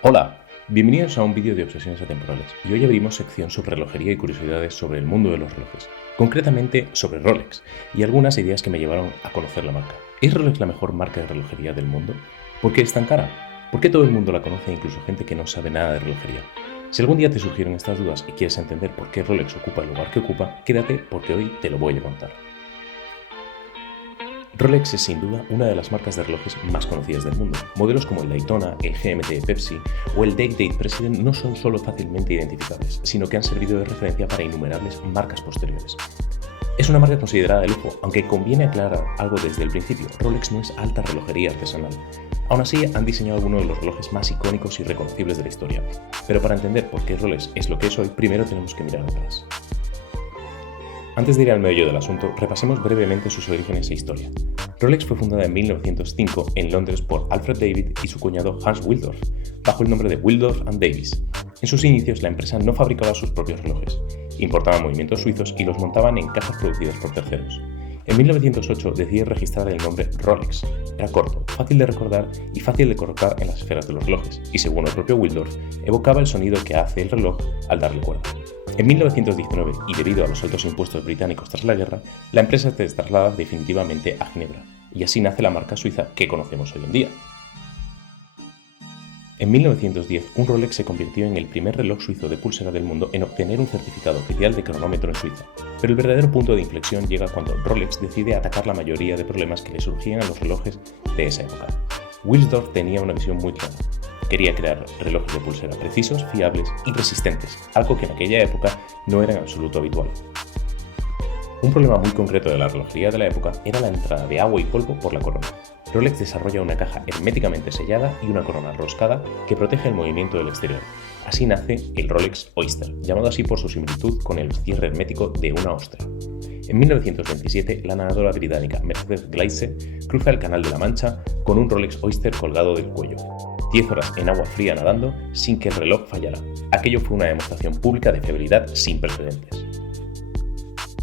Hola, bienvenidos a un vídeo de obsesiones atemporales y hoy abrimos sección sobre relojería y curiosidades sobre el mundo de los relojes, concretamente sobre Rolex y algunas ideas que me llevaron a conocer la marca. ¿Es Rolex la mejor marca de relojería del mundo? ¿Por qué es tan cara? ¿Por qué todo el mundo la conoce, incluso gente que no sabe nada de relojería? Si algún día te surgieron estas dudas y quieres entender por qué Rolex ocupa el lugar que ocupa, quédate porque hoy te lo voy a contar. Rolex es sin duda una de las marcas de relojes más conocidas del mundo. Modelos como el Daytona, el GMT Pepsi o el Date President no son solo fácilmente identificables, sino que han servido de referencia para innumerables marcas posteriores. Es una marca considerada de lujo, aunque conviene aclarar algo desde el principio: Rolex no es alta relojería artesanal. Aún así, han diseñado algunos de los relojes más icónicos y reconocibles de la historia. Pero para entender por qué Rolex es lo que es hoy, primero tenemos que mirar atrás. Antes de ir al meollo del asunto, repasemos brevemente sus orígenes e historia. Rolex fue fundada en 1905 en Londres por Alfred David y su cuñado Hans Wilsdorf, bajo el nombre de Wilsdorf and Davies. En sus inicios, la empresa no fabricaba sus propios relojes, importaban movimientos suizos y los montaban en cajas producidas por terceros. En 1908 decide registrar el nombre Rolex. Era corto, fácil de recordar y fácil de colocar en las esferas de los relojes, y según el propio Wilsdorf, evocaba el sonido que hace el reloj al darle cuerda. En 1919, y debido a los altos impuestos británicos tras la guerra, la empresa se traslada definitivamente a Ginebra, y así nace la marca suiza que conocemos hoy en día. En 1910, un Rolex se convirtió en el primer reloj suizo de pulsera del mundo en obtener un certificado oficial de cronómetro en Suiza, pero el verdadero punto de inflexión llega cuando Rolex decide atacar la mayoría de problemas que le surgían a los relojes de esa época. Wilsdorf tenía una visión muy clara. Quería crear relojes de pulsera precisos, fiables y resistentes, algo que en aquella época no era en absoluto habitual. Un problema muy concreto de la relojería de la época era la entrada de agua y polvo por la corona. Rolex desarrolla una caja herméticamente sellada y una corona roscada que protege el movimiento del exterior. Así nace el Rolex Oyster, llamado así por su similitud con el cierre hermético de una ostra. En 1927, la nadadora británica Mercedes Gleise cruza el Canal de la Mancha con un Rolex Oyster colgado del cuello. 10 horas en agua fría nadando sin que el reloj fallara. Aquello fue una demostración pública de fiabilidad sin precedentes.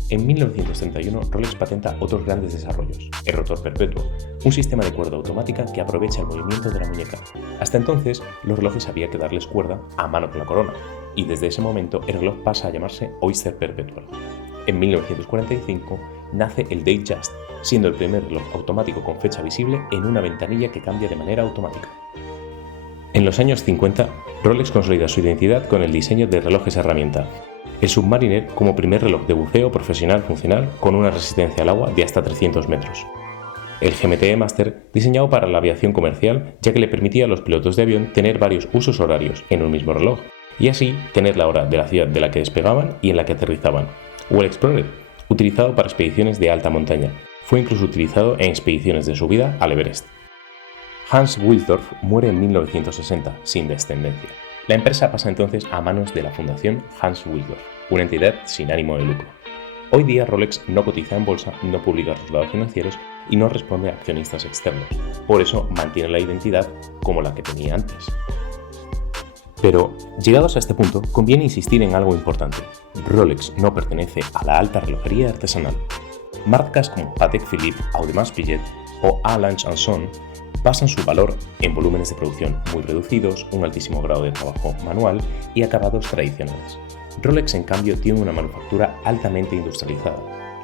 En 1931, Rolex patenta otros grandes desarrollos: el rotor perpetuo, un sistema de cuerda automática que aprovecha el movimiento de la muñeca. Hasta entonces, los relojes había que darles cuerda a mano con la corona, y desde ese momento el reloj pasa a llamarse Oyster Perpetual. En 1945 nace el Datejust, siendo el primer reloj automático con fecha visible en una ventanilla que cambia de manera automática. En los años 50, Rolex consolida su identidad con el diseño de relojes herramienta. El Submariner como primer reloj de buceo profesional funcional con una resistencia al agua de hasta 300 metros. El GMT Master, diseñado para la aviación comercial, ya que le permitía a los pilotos de avión tener varios usos horarios en un mismo reloj, y así tener la hora de la ciudad de la que despegaban y en la que aterrizaban. O el Explorer, utilizado para expediciones de alta montaña. Fue incluso utilizado en expediciones de subida al Everest. Hans Wilsdorf muere en 1960, sin descendencia. La empresa pasa entonces a manos de la Fundación Hans Wilsdorf, una entidad sin ánimo de lucro. Hoy día Rolex no cotiza en bolsa, no publica resultados financieros y no responde a accionistas externos. Por eso mantiene la identidad como la que tenía antes. Pero, llegados a este punto, conviene insistir en algo importante. Rolex no pertenece a la alta relojería artesanal. Marcas como Patek Philippe, Audemars Piguet o A. Lange & Son basan su valor en volúmenes de producción muy reducidos, un altísimo grado de trabajo manual y acabados tradicionales. Rolex, en cambio, tiene una manufactura altamente industrializada,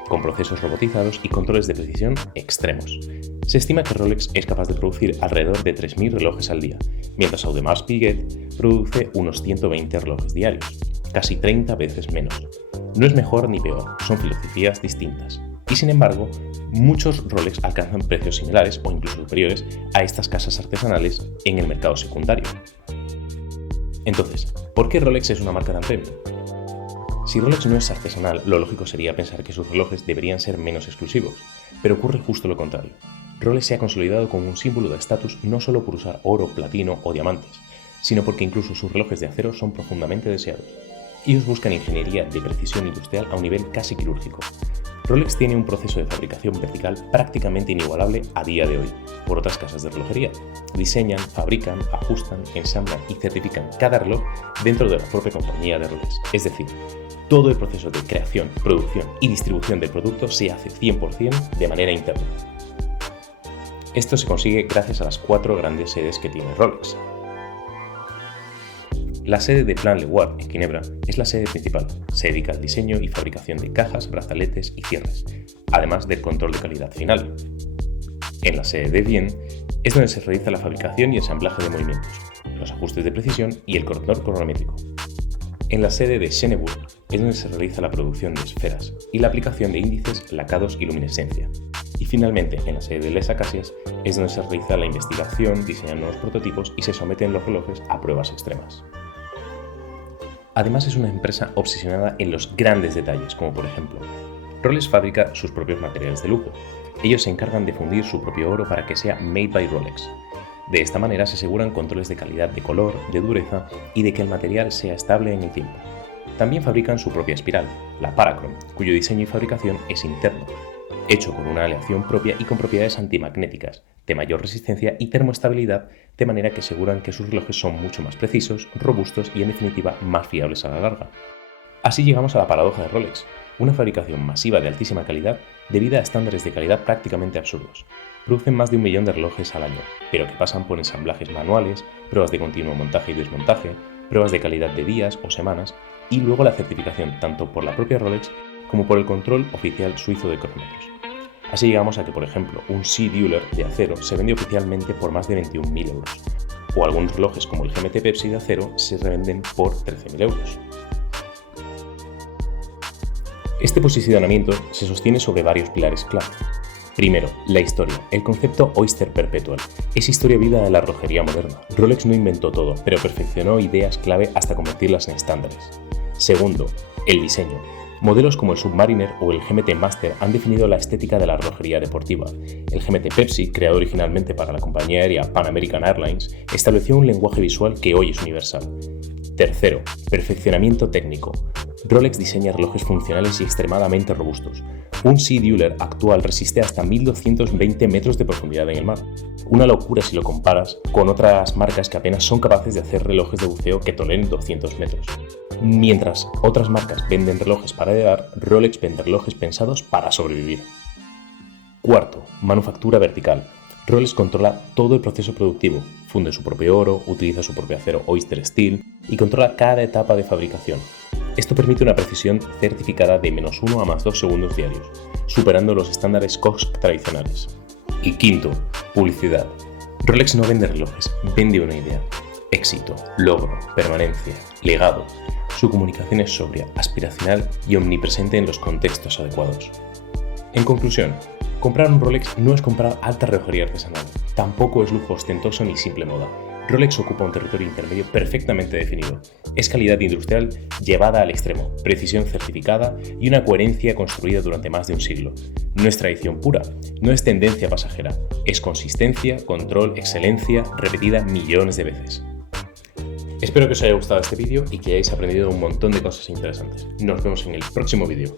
con procesos robotizados y controles de precisión extremos. Se estima que Rolex es capaz de producir alrededor de 3.000 relojes al día, mientras Audemars Piguet produce unos 120 relojes diarios, casi 30 veces menos. No es mejor ni peor, son filosofías distintas. Y sin embargo, muchos Rolex alcanzan precios similares o incluso superiores a estas casas artesanales en el mercado secundario. Entonces, ¿por qué Rolex es una marca tan premium? Si Rolex no es artesanal, lo lógico sería pensar que sus relojes deberían ser menos exclusivos, pero ocurre justo lo contrario. Rolex se ha consolidado como un símbolo de estatus no solo por usar oro, platino o diamantes, sino porque incluso sus relojes de acero son profundamente deseados. Ellos buscan ingeniería de precisión industrial a un nivel casi quirúrgico. Rolex tiene un proceso de fabricación vertical prácticamente inigualable a día de hoy por otras casas de relojería. Diseñan, fabrican, ajustan, ensamblan y certifican cada reloj dentro de la propia compañía de Rolex. Es decir, todo el proceso de creación, producción y distribución del producto se hace 100% de manera interna. Esto se consigue gracias a las 4 grandes sedes que tiene Rolex. La sede de Plan Le Ward, en Ginebra, es la sede principal. Se dedica al diseño y fabricación de cajas, brazaletes y cierres, además del control de calidad final. En la sede de Vienne es donde se realiza la fabricación y ensamblaje de movimientos, los ajustes de precisión y el control cronométrico. En la sede de Schöneburg es donde se realiza la producción de esferas y la aplicación de índices, lacados y luminescencia. Y finalmente, en la sede de Les Acacias es donde se realiza la investigación, diseñan nuevos prototipos y se someten los relojes a pruebas extremas. Además, es una empresa obsesionada en los grandes detalles, como por ejemplo, Rolex fabrica sus propios materiales de lujo. Ellos se encargan de fundir su propio oro para que sea Made by Rolex. De esta manera se aseguran controles de calidad de color, de dureza y de que el material sea estable en el tiempo. También fabrican su propia espiral, la Parachrom, cuyo diseño y fabricación es interno, hecho con una aleación propia y con propiedades antimagnéticas, de mayor resistencia y termoestabilidad, de manera que aseguran que sus relojes son mucho más precisos, robustos y en definitiva más fiables a la larga. Así llegamos a la paradoja de Rolex, una fabricación masiva de altísima calidad debido a estándares de calidad prácticamente absurdos. Producen más de 1 millón de relojes al año, pero que pasan por ensamblajes manuales, pruebas de continuo montaje y desmontaje, pruebas de calidad de días o semanas y luego la certificación tanto por la propia Rolex como por el control oficial suizo de cronómetros. Así llegamos a que, por ejemplo, un C-Dueler de acero se vende oficialmente por más de 21.000 euros, o algunos relojes como el GMT Pepsi de acero se revenden por 13.000 euros. Este posicionamiento se sostiene sobre varios pilares clave. Primero, la historia. El concepto Oyster Perpetual es historia viva de la relojería moderna. Rolex no inventó todo, pero perfeccionó ideas clave hasta convertirlas en estándares. Segundo, el diseño. Modelos como el Submariner o el GMT Master han definido la estética de la relojería deportiva. El GMT Pepsi, creado originalmente para la compañía aérea Pan American Airlines, estableció un lenguaje visual que hoy es universal. Tercero, perfeccionamiento técnico. Rolex diseña relojes funcionales y extremadamente robustos. Un C-Dueler actual resiste hasta 1220 metros de profundidad en el mar. Una locura si lo comparas con otras marcas que apenas son capaces de hacer relojes de buceo que toleren 200 metros. Mientras otras marcas venden relojes para heredar, Rolex vende relojes pensados para sobrevivir. Cuarto, manufactura vertical. Rolex controla todo el proceso productivo, funde su propio oro, utiliza su propio acero Oyster Steel y controla cada etapa de fabricación. Esto permite una precisión certificada de -1 a +2 segundos diarios, superando los estándares COSC tradicionales. Y quinto, publicidad. Rolex no vende relojes, vende una idea. Éxito, logro, permanencia, legado. Su comunicación es sobria, aspiracional y omnipresente en los contextos adecuados. En conclusión, comprar un Rolex no es comprar alta relojería artesanal, tampoco es lujo ostentoso ni simple moda. Rolex ocupa un territorio intermedio perfectamente definido. Es calidad industrial llevada al extremo, precisión certificada y una coherencia construida durante más de un siglo. No es tradición pura, no es tendencia pasajera, es consistencia, control, excelencia, repetida millones de veces. Espero que os haya gustado este vídeo y que hayáis aprendido un montón de cosas interesantes. Nos vemos en el próximo vídeo.